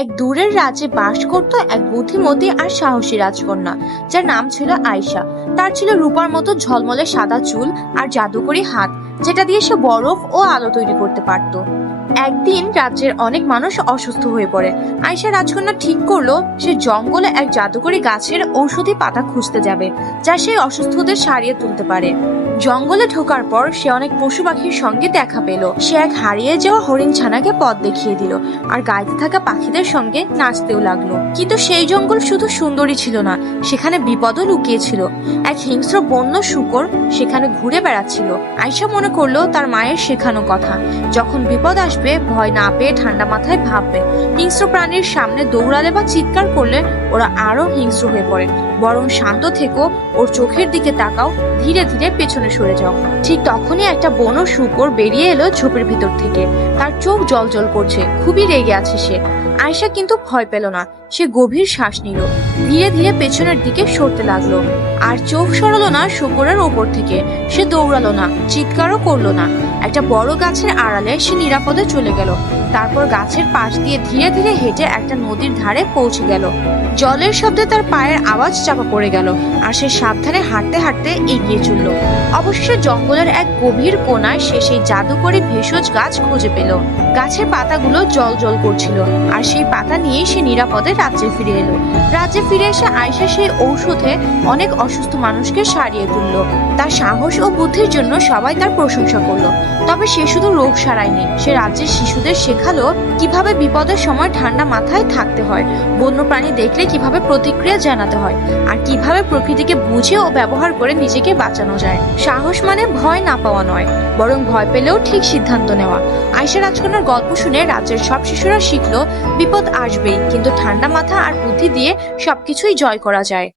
এক দূরের রাজ্যে বাস করত এক বুদ্ধিমতী আর সাহসী রাজকন্যা, যার নাম ছিল আয়শা। তার ছিল রূপার মতো ঝলমলে সাদা চুল আর জাদুকরি হাত, যেটা দিয়ে সে বরফ ও আলো তৈরি করতে পারত। একদিন রাজ্যের অনেক মানুষ অসুস্থ হয়ে পড়ে। আয়শা রাজকন্যা ঠিক করলো সে জঙ্গলে এক জাদুকরি গাছের ঔষধি পাতা খুঁজতে যাবে, যা সেই অসুস্থদের সারিয়ে তুলতে পারে। জঙ্গলে ঢোকার পর সে অনেক পশু পাখির সঙ্গে দেখা পেল। সে এক হারিয়ে যাওয়া হরিণ ছানাকে পথ দেখিয়ে দিল আর গাইতে থাকা পাখিদের সঙ্গে নাচতেও লাগলো। কিন্তু সেই জঙ্গল শুধু সুন্দরী ছিল না, সেখানে বিপদও লুকিয়েছিল। এক হিংস্র বন্য শূকর সেখানে ঘুরে বেড়াচ্ছিল। আয়শা মনে করলো তার মায়ের শেখানো কথা, যখন বিপদ আসবে ভয় না পেয়ে ঠান্ডা মাথায় ভাববে। হিংস্র প্রাণীর সামনে দৌড়ালে বা চিৎকার করলে ওরা আরো হিংস্র হয়ে পড়ে। বরং শান্ত থেকো, ওর চোখের দিকে তাকাও, ধীরে ধীরে পেছনে সরে যাও। ঠিক তখনই একটা বনো শূকর বেরিয়ে এলো ঝোপের ভিতর থেকে। তার চোখ জল করছে, খুবই রেগে আছে সে। আয়শা কিন্তু ভয় পেল না। সে গভীর শ্বাস নিল, ধীরে ধীরে পেছনের দিকে সরতে লাগলো। আর চোখ সরালো না শূকরের ওপর থেকে। সে দৌড়ালো না, চিৎকারও করলো না। একটা বড় গাছের আড়ালে সে নিরাপদে চলে গেল। তারপর গাছের পাশ দিয়ে ধীরে ধীরে হেঁটে একটা নদীর ধারে পৌঁছে গেল। জলের শব্দে তার পায়ের আওয়াজ চাপা পড়ে গেল, আর সে সাবধানে হাঁটতে হাঁটতে এগিয়ে চলল। অবশেষে জঙ্গলের এক গভীর কোণায় সে সেই জাদুকরি ভেষজ গাছ খুঁজে পেল। গাছের পাতাগুলো জল করছিল, আর সেই পাতা নিয়েই সে নিরাপদে রাজ্যে ফিরে এলো। রাজ্যে ফিরে এসে আয়শা সেই ঔষধে অনেক অসুস্থ মানুষকে সারিয়ে তুলল। তার সাহস ও বুদ্ধির জন্য সবাই তার প্রশংসা করলো। তবে সে শুধু রোগ সারায়নি, সে রাজ্যের শিশুদের শেখালো কিভাবে বিপদের সময় ঠান্ডা মাথায় থাকতে হয়, বন্যপ্রাণী দেখলে কিভাবে প্রতিক্রিয়া জানাতে হয়, আর কিভাবে প্রকৃতিকে বুঝে ও ব্যবহার করে নিজেকে বাঁচানো যায়। সাহস মানে ভয় না পাওয়া নয়, বরং ভয় পেলেও ঠিক সিদ্ধান্ত নেওয়া। আয়শা রাজকন্যার গল্প শুনে রাজ্যের সব শিশুরা শিখলো বিপদ আসবেই, কিন্তু ঠান্ডা মাথা আর বুদ্ধি দিয়ে সবকিছুই জয় করা যায়।